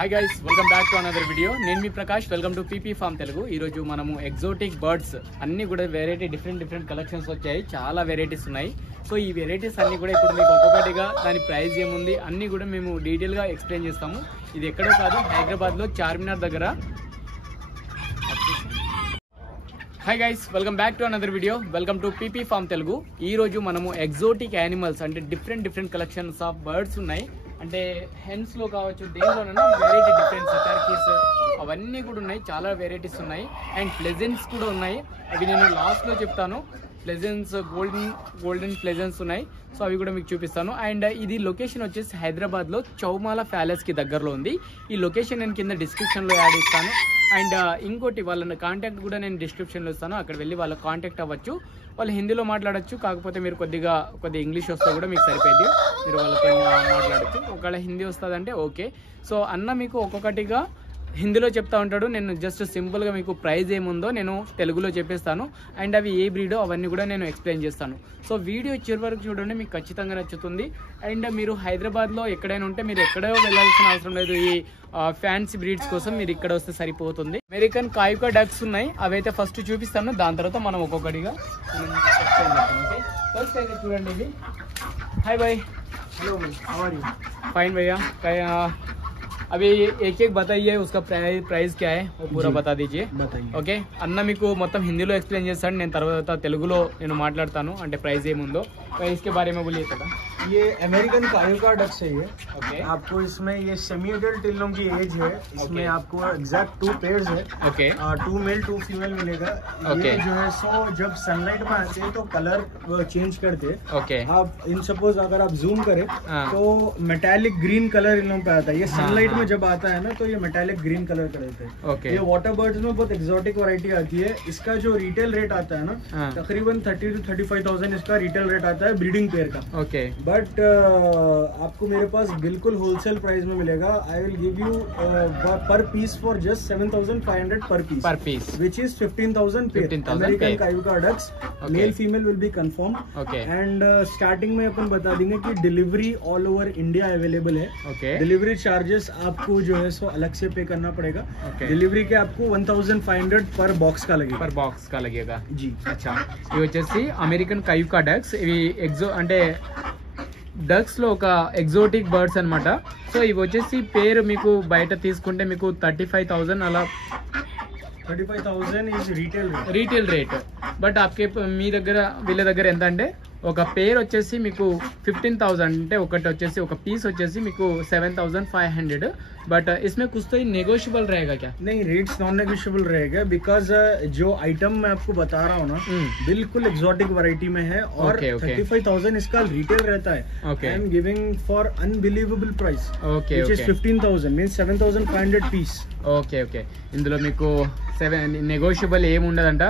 Hi guys, welcome back to another video. నేను మీ Prakash. Welcome to PP farm Telugu. ఈరోజు మనము ఎగ్జోటిక్ బర్డ్స్ అన్ని కూడా వెరైటీ డిఫరెంట్ కలెక్షన్స్ వచ్చాయి. చాలా వెరైటీస్ ఉన్నాయి. సో ఈ వెరైటీస్ అన్ని కూడా ఇప్పుడు మీకు ఒక్కొక్కటిగా దాని ప్రైస్ ఏముంది అన్ని కూడా మేము డీటెయిల్గా ఎక్స్ప్లెయిన్ చేస్తాము. ఇది ఎక్కడో కాదు, హైదరాబాద్లో చార్మినార్ దగ్గర. Hi guys, welcome back to another video. Welcome to PP farm Telugu. ఈ రోజు మనము ఎగ్జోటిక్ యానిమల్స్ అంటే డిఫరెంట్ కలెక్షన్స్ ఆఫ్ బర్డ్స్ ఉన్నాయి. అంటే హెన్స్ లో కావచ్చు, దేనిలోనైనా వెరైటీ డిఫరెంట్ టర్కీస్ అవన్నీ కూడా ఉన్నాయి. చాలా వెరైటీస్ ఉన్నాయి. అండ్ ప్లెజెంట్స్ కూడా ఉన్నాయి. అవి నేను లాస్ట్ లో చెప్తాను. ప్లెజెంట్స్ గోల్డెన్ ప్లెజెంట్స్ ఉన్నాయి. సో అవి కూడా మీకు చూపిస్తాను. అండ్ ఇది లొకేషన్ వచ్చేసి హైదరాబాద్ లో చౌమాల ప్యాలెస్ కి దగ్గరలో ఉంది. ఈ లొకేషన్ నేను కింద డిస్క్రిప్షన్ లో యాడ్ ఇస్తాను. అండ్ ఇంకోటి వాళ్ళ కాంటాక్ట్ కూడా నేను డిస్క్రిప్షన్ లో ఇస్తాను. అక్కడ వెళ్ళి వాళ్ళ కాంటాక్ట్ అవ్వచ్చు. వాళ్ళు హిందీలో మాట్లాడచ్చు. కాకపోతే మీరు కొద్దిగా ఇంగ్లీష్ వస్తే కూడా మీకు సరిపోయింది. మీరు వాళ్ళతో మాట్లాడచ్చు. ఒకవేళ హిందీ వస్తుందంటే ఓకే. సో అన్న మీకు ఒక్కొక్కటిగా హిందీలో చెప్తా ఉంటాడు. నేను జస్ట్ సింపుల్గా మీకు ప్రైస్ ఏముందో నేను తెలుగులో చెప్పేస్తాను. అండ్ అవి ఏ బ్రీడో అవన్నీ కూడా నేను ఎక్స్ప్లెయిన్ చేస్తాను. సో వీడియో చివరి వరకు చూడండి, మీకు ఖచ్చితంగా నచ్చుతుంది. అండ్ మీరు హైదరాబాద్లో ఎక్కడైనా ఉంటే మీరు ఎక్కడో వెళ్ళాల్సిన అవసరం లేదు. ఈ ఫ్యాన్సీ బ్రీడ్స్ కోసం మీరు ఇక్కడ వస్తే సరిపోతుంది. అమెరికన్ కాయుకా డక్స్ ఉన్నాయి. అవైతే ఫస్ట్ చూపిస్తాను. దాని తర్వాత మనం ఒక్కొక్కటిగా ఎక్స్ప్లెయిన్ చేస్తాను. ఓకే, ఫస్ట్ అయితే చూడండి ఇది. Hi bye. Hello how are you? Fine भैया. अभी एक बताइए, उसका प्राइस क्या है वो पूरा बता दीजिए. बताइए. ఓకే అన్న మీకు మొత్తం హిందీలో ఎక్స్ప్లెయిన్ చేస్తాను. నేను తర్వాత తెలుగులో నేను మాట్లాడతాను. అంటే ప్రైస్ ఏముందో इसके बारे में बोलिए थोड़ा. ये अमेरिकन कायुका डक्स है ये. ओके. आपको इसमें ये सेमी एडल्ट इन लोगों की एज है. इसमें आपको एग्जैक्ट 2 पेयर्स है. ओके. 2 मेल 2 फीमेल मिलेगा. ओके. ये जो है सो जब सनलाइट में आते हैं तो कलर चेंज करते हैं. ओके. आप इन सपोज अगर आप जूम करें तो मेटालिक ग्रीन कलर इन लोगों पे आता है. ये सनलाइट में जब आता है ना तो ये मेटालिक ग्रीन कलर का रहता है. ओके. ये वाटर बर्ड्स में बहुत एक्सोटिक वैरायटी आती है. इसका जो रिटेल रेट आता है ना तकरीबन 30 to 35,000 इसका रिटेल रेट आता है ब्रीडिंग पेयर का. ओके. बट आपको मेरे पास बिल्कुल होलसेल प्राइस में मिलेगा. I will give you per piece for just 7,500 per piece which is 15,000 pair. American Cayuga ducks male female will be confirm. Okay. And starting में अपन बता देंगे कि delivery all over India available है. Okay. Delivery charges आपको जो है सो अलग से पे करना पड़ेगा. डिलीवरी के आपको 1,500 पर बॉक्स का लगेगा. जी. अच्छा, ఇవి వచ్చేసి అమెరికన్ కాయుకా డక్స్. ఇవి అంటే డక్స్ లో ఒక ఎగ్జోటిక్ బర్డ్స్ అన్నమాట. సో ఇవి వచ్చేసి పేరు మీకు బయట తీసుకుంటే మీకు 35,000 అలా 35,000 ఇస్ రీటైల్ రేట్. బట్ ఆప్కే మీ దగ్గర వీళ్ళ దగ్గర ఎంత అంటే ఒక పేర్ వచ్చేసి మీకు 15,000 అంటే ఒకటి వచ్చేసి ఒక పీస్ వచ్చేసి మీకు 7,500. बट इसमें कुछ तो नेगोशिएबल रहेगा क्या? नहीं, रेट्स नॉन नेगोशिएबल रहेगा बिकॉज जो आइटम मैं आपको बता रहा हूँ ना बिल्कुल एक्सोटिक वैरायटी में है. और 35,000 इसका रिटेल रहता है. I am giving for unbelievable price. Okay. Which is 15,000 means 7,500 piece. Okay. ఇందులో మీకు 7 నెగోషియబుల్ ఏమి ఉండదంట.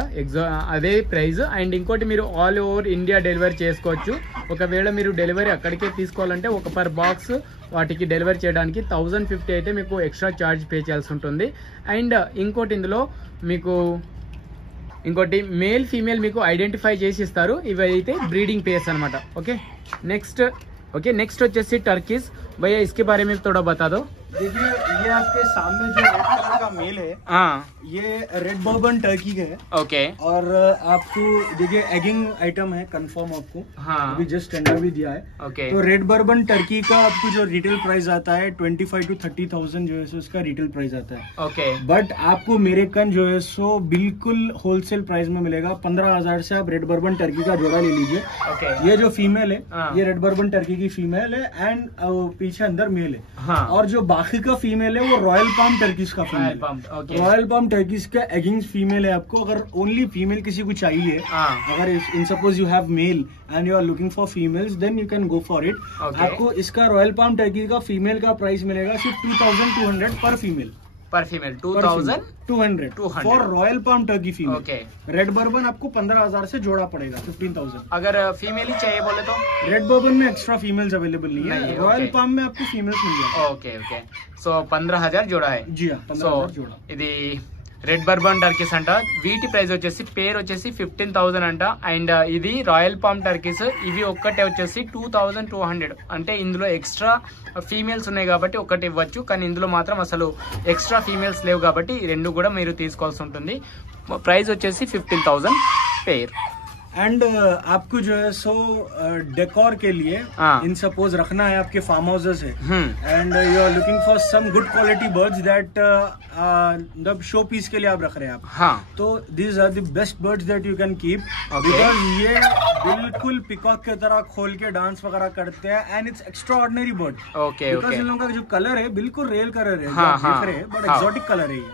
అదే ప్రైస్. అండ్ ఇంకోటి మీరు ఆల్ ఓవర్ ఇండియా డెలివరీ చేసుకోవచ్చు. ఒకవేళ మీరు డెలివరీ అక్కడికే తీసుకోవాలంటే ఒక పర్ బాక్స్ వాటికి డెలివరీ చేయడానికి 1,050 అయితే మీకు ఎక్స్ట్రా ఛార్జ్ పే చేయాల్సి ఉంటుంది. అండ్ ఇంకోటి మేల్ ఫీమేల్ మీకు ఐడెంటిఫై చేసి ఇస్తారు. ఇవి అయితే బ్రీడింగ్ పేర్స్ అనమాట. ఓకే, నెక్స్ట్ వచ్చేసి టర్కీస్. भैया इसके बारे में थोड़ा बता दो. देखिए, ये आपके सामने जो रेड कलर का मेल है, हाँ, ये रेड बर्बन टर्की का है. ओके. और आपको देखिए एगिंग आइटम है कंफर्म आपको. हाँ, अभी जस्ट टेंडर भी दिया है. ओके. तो रेड बर्बन टर्की का आपको जो रिटेल प्राइस आता है 25 to 30,000 जो है सो उसका रिटेल प्राइस आता है. ओके. बट आपको मेरेकन जो है सो बिल्कुल होलसेल प्राइस में मिलेगा. 15,000 से आप रेड बर्बन टर्की का जोड़ा ले लीजिए. ओके. ये जो फीमेल है ये रेड बर्बन टर्की की फीमेल है. एंड पीछे अंदर मेल है. हाँ. और जो बाकी का फीमेल है वो रॉयल पाम टर्कीज का फीमेल है. रॉयल पाम टर्कीज का एगिंग फीमेल है. आपको अगर ओनली फीमेल किसी को चाहिए, अगर इन suppose you have male and you are looking for females then you can go for it. आपको इसका रॉयल पाम टर्की का फीमेल का प्राइस मिलेगा सिर्फ 2,200 पर female. 2,200 for royal palm turkey female. Okay. Red bourbon आपको 15,000 से जोड़ा पड़ेगा 15,000. अगर फीमेल ही चाहिए बोले तो रेड बर्बन में एक्स्ट्रा फीमेल्स अवेलेबल नहीं है. रॉयल पाम में आपको फीमेल्स मिल जाएगा. ఓకే. సో 15,000 జోడా है. जी हाँ, 15,000 जोड़ा. ఇది రెడ్ బర్బన్ టర్కీస్ అంట. వీటి ప్రైస్ వచ్చేసి పేర్ వచ్చేసి 15,000 అంట. అండ్ ఇది రాయల్ పామ్ టర్కీస్, ఇవి ఒక్కటే వచ్చేసి 2,200. అంటే ఇందులో ఎక్స్ట్రా ఫీమేల్స్ ఉన్నాయి కాబట్టి ఒకటి ఇవ్వచ్చు, కానీ ఇందులో మాత్రం అసలు ఎక్స్ట్రా ఫీమేల్స్ లేవు కాబట్టి ఈ రెండు కూడా మీరు తీసుకోవాల్సి ఉంటుంది. ప్రైస్ వచ్చేసి 15,000 పేర్. एंड आपको जो है सो डेकोर के लिए इन सपोज रखना है, आपके फार्म हाउसेस है and you are looking for some good quality birds that मतलब शो पीस के लिए आप रख रहे हैं आप. हाँ. तो these are the best birds that you can keep because ये बिल्कुल पिकॉक की तरह खोल के डांस वगैरह करते हैं and it's extra ordinary bird. Okay because in लोगों का जो कलर है बिल्कुल रियल कलर है, दिख रहे हैं बट एक्सोटिक कलर है ये.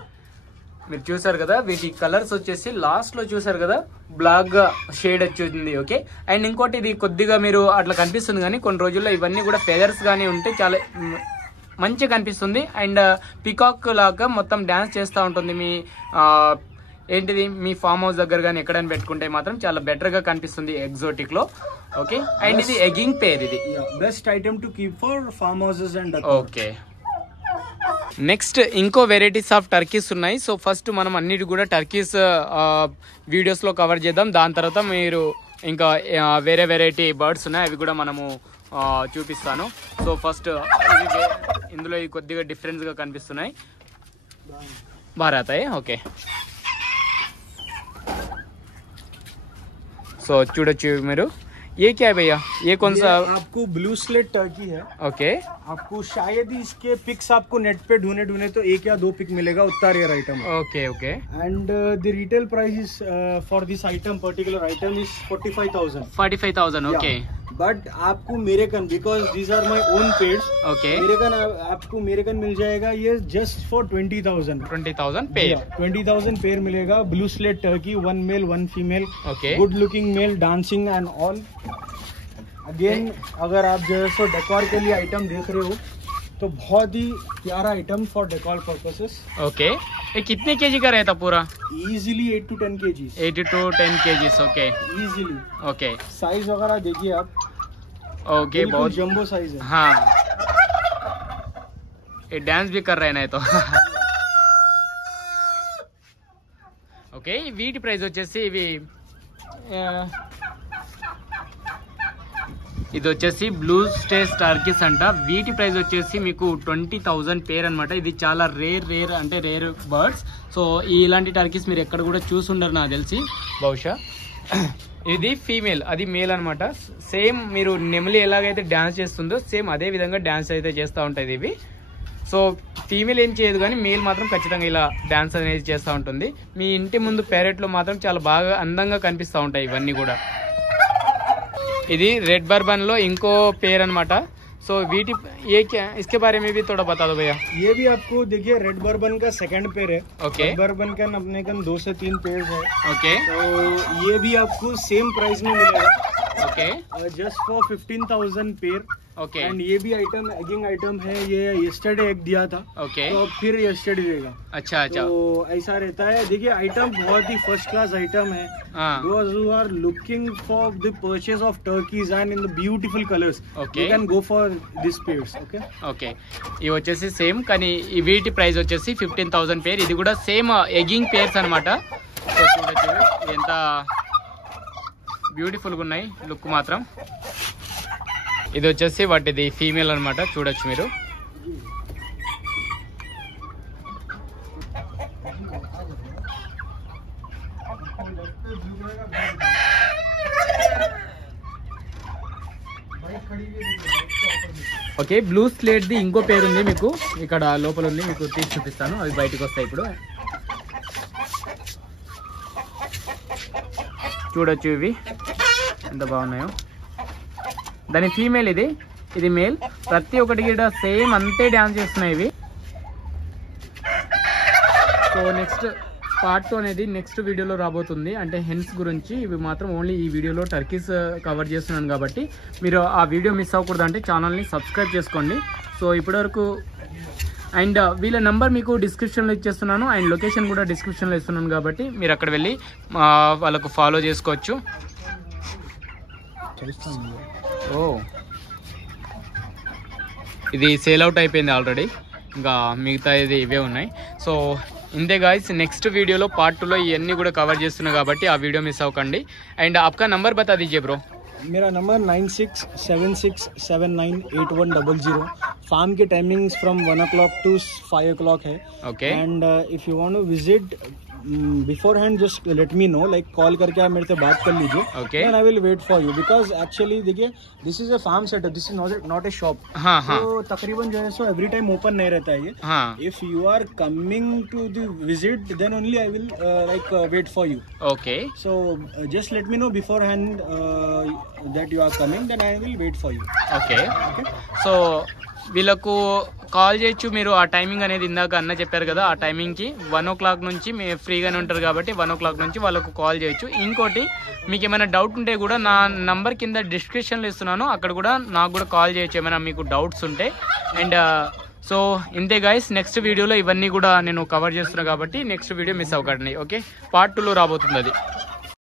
మీరు చూసారు కదా, వీటి కలర్స్ వచ్చేసి లాస్ట్ లో చూసారు కదా బ్లాక్ గా షేడ్ వచ్చింది. ఓకే, అండ్ ఇంకోటి ఇది కొద్దిగా మీరు అట్లా కనిపిస్తుంది, కానీ కొన్ని రోజుల్లో ఇవన్నీ కూడా ఫెదర్స్ గానీ ఉంటే చాలా మంచిగా కనిపిస్తుంది. అండ్ పికాక్ లాగా మొత్తం డాన్స్ చేస్తూ ఉంటుంది. మీ ఏంటిది మీ ఫామ్ హౌస్ దగ్గర కానీ ఎక్కడైనా పెట్టుకుంటే మాత్రం చాలా బెటర్ గా కనిపిస్తుంది ఎగ్జోటిక్ లో. ఓకే, అండ్ ఇది ఎగింగ్ పేర్, ఇది best item to keep for form houses and. Okay, next ఇంకో వెరైటీస్ ఆఫ్ టర్కీస్ ఉన్నాయి. సో ఫస్ట్ మనం అన్నిటి కూడా టర్కీస్ వీడియోస్ లో కవర్ చేద్దాం. దాని తర్వాత మీరు ఇంకా వేరే వెరైటీ బర్డ్స్ ఉన్నాయి, అవి కూడా మనము చూపిస్తాను. సో ఫస్ట్ ఇందులో కొద్దిగా డిఫరెన్స్ గా కనిపిస్తున్నాయి. భారతాయి. ఓకే, సో చూడొచ్చు మీరు. ये क्या है भैया, ये कौन सा? आपको ब्लू स्लेट टर्की है. ओके, आपको शायद ही इसके पिक्स आपको नेट पे ढूंढे तो 1 या 2 पिक मिलेगा, उतना rare item. Okay okay, and the retail price for this item particular item is 45,000. 45,000. Okay, but आपको मेरेकन because these are my own pets. Okay, आपको मेरेकन मिल जाएगा ये जस्ट फॉर 20,000. 20,000 पेयर. 20,000 पेयर मिलेगा. Blue slate turkey, 1 male 1 female. Okay, good looking male, dancing and all. Again अगर आप जो है सो डेकोर के लिए आइटम देख रहे हो तो बहुत ही प्यारा item for decor purposes. Okay, ये कितने केजी का रहता पूरा? Easily 8 to 10 kg. 8 to 10 kg. Okay, easily. Okay, size वगैरह देखिए आप. ओके, बहुत जंबो साइज है. हाँ, ये डांस भी कर रहे हैं तो. ఓకే, వీటి ప్రైస్ వచ్చేసి ఇది వచ్చేసి బ్లూ స్టేస్ టర్కీస్ అంట. వీటి ప్రైస్ వచ్చేసి మీకు 20,000 పేర్ అనమాట. ఇది చాలా రేర్ అంటే రేర్ బర్డ్స్. సో ఇలాంటి టర్కీస్ మీరు ఎక్కడ కూడా చూసుండరు నాకు తెలిసి బహుశా. ఇది ఫీమేల్, అది మేల్ అనమాట. సేమ్ మీరు నెమలి ఎలాగైతే డాన్స్ చేస్తుందో సేమ్ అదే విధంగా డాన్స్ అయితే చేస్తూ ఉంటాయి ఇవి. సో ఫీమేల్ ఏం చేయదు, కానీ మేల్ మాత్రం ఖచ్చితంగా ఇలా డాన్స్ అనేది చేస్తూ ఉంటుంది. మీ ఇంటి ముందు ప్యారెట్లో మాత్రం చాలా బాగా అందంగా కనిపిస్తూ ఉంటాయి ఇవన్నీ కూడా. ఇది రెడ్ బర్బన్ లో ఇంకో పేర్ అనమాట. సో వీటి इसके बारे में भी थोड़ा बता दो भैया. ये भी आपको देखिए रेड बर्बन का सेकंड पेयर है. ओके, रेड बर्बन का अपने कन 2 से 3 पेयर है. ओके, तो ये भी आपको सेम प्राइस में मिलेगा. Okay, just for 15,000 pair. Okay, and ये भी आइटम एगिंग आइटम है. ये यस्टरडे एग दिया था. ओके, तो फिर यस्टरडे देगा. अच्छा अच्छा. तो ऐसा रहता है. देखिए आइटम बहुत ही फर्स्ट क्लास आइटम है. Those who are looking for the purchase of turkeys and in the beautiful colors, okay, you can go for this pairs. Okay. Okay, ఇవి వచ్చేసి సేమ్, కానీ వీటి ప్రైస్ వచ్చేసి 15,000 పేర్. ఇది కూడా సేమ్ ఎగింగ్ పేర్స్ అనమాట. సో చూడొచ్చు ఎంత బ్యూటిఫుల్గా ఉన్నాయి లుక్ మాత్రం. ఇది వచ్చేసి వాటిది ఫీమేల్ అనమాట, చూడొచ్చు మీరు. ఓకే, బ్లూ స్లేట్ ది ఇంకో పేరు ఉంది మీకు ఇక్కడ లోపల ఉంది, మీకు తీసి చూపిస్తాను. అవి బయటకు వస్తాయి ఇప్పుడు. చూడొచ్చు ఇవి ఎంత బాగున్నాయో. దాని ఫీమేల్, ఇది మేల్. ప్రతి ఒక్కటి కూడా సేమ్ అంతే డాన్స్ చేస్తున్నాయి ఇవి. సో నెక్స్ట్ పార్ట్ 2 అనేది నెక్స్ట్ వీడియోలో రాబోతుంది. అంటే హెన్స్ గురించి. ఇవి మాత్రం ఓన్లీ ఈ వీడియోలో టర్కీస్ కవర్ చేస్తున్నాను కాబట్టి మీరు ఆ వీడియో మిస్ అవ్వకూడదు అంటే ఛానల్ని సబ్స్క్రైబ్ చేసుకోండి. సో ఇప్పటివరకు అండ్ వీళ్ళ నెంబర్ మీకు డిస్క్రిప్షన్లో ఇచ్చేస్తున్నాను, అండ్ లొకేషన్ కూడా డిస్క్రిప్షన్లో ఇస్తున్నాను కాబట్టి మీరు అక్కడ వెళ్ళి వాళ్ళకు ఫాలో చేసుకోవచ్చు. ఓ, ఇది సేల్ అవుట్ అయిపోయింది ఆల్రెడీ. ఇంకా మిగతా ఇవే ఉన్నాయి. సో ఇంతే గాయస్, నెక్స్ట్ వీడియోలో పార్ట్ 2లో ఇవన్నీ కూడా కవర్ చేస్తున్నా కాబట్టి ఆ వీడియో మిస్ అవ్వకండి. అండ్ आपका नंबर बता दीजिए ब्रो. मेरा नंबर 9676798100. फार्म की timings from 1 o'clock to 5 o'clock है. Okay. And if you want to visit beforehand just let me know, like call करके आप मेरे से बात कर लीजिए. Okay. And I will wait for you because actually देखिए this is a farm setup, this is not a shop. हाँ हाँ. तो तकरीबन जो है सो एवरी टाइम ओपन नहीं रहता है ये. हाँ. If you are coming to the visit then only I will like wait for you. Okay. So just let me know beforehand that you are coming, then I will wait for you. Okay. So వీళ్ళకు call చేయొచ్చు మీరు. ఆ timing అనేది ఇందాక అన్న చెప్పారు కదా, ఆ టైమింగ్కి 1 o'clock నుంచి మీరు ఫ్రీగానే ఉంటారు కాబట్టి 1 o'clock నుంచి వాళ్ళకు కాల్ చేయొచ్చు. ఇంకోటి మీకు ఏమైనా డౌట్ ఉంటే కూడా నా నంబర్ కింద డిస్క్రిప్షన్లో ఇస్తున్నాను, అక్కడ కూడా నాకు కూడా కాల్ చేయొచ్చు ఏమైనా మీకు డౌట్స్ ఉంటే. అండ్ సో ఇంతే గైస్, నెక్స్ట్ వీడియోలో ఇవన్నీ కూడా నేను కవర్ చేస్తున్నా కాబట్టి నెక్స్ట్ వీడియో మిస్ అవ్వకండి. ఓకే, పార్ట్ 2లో రాబోతుంది అది.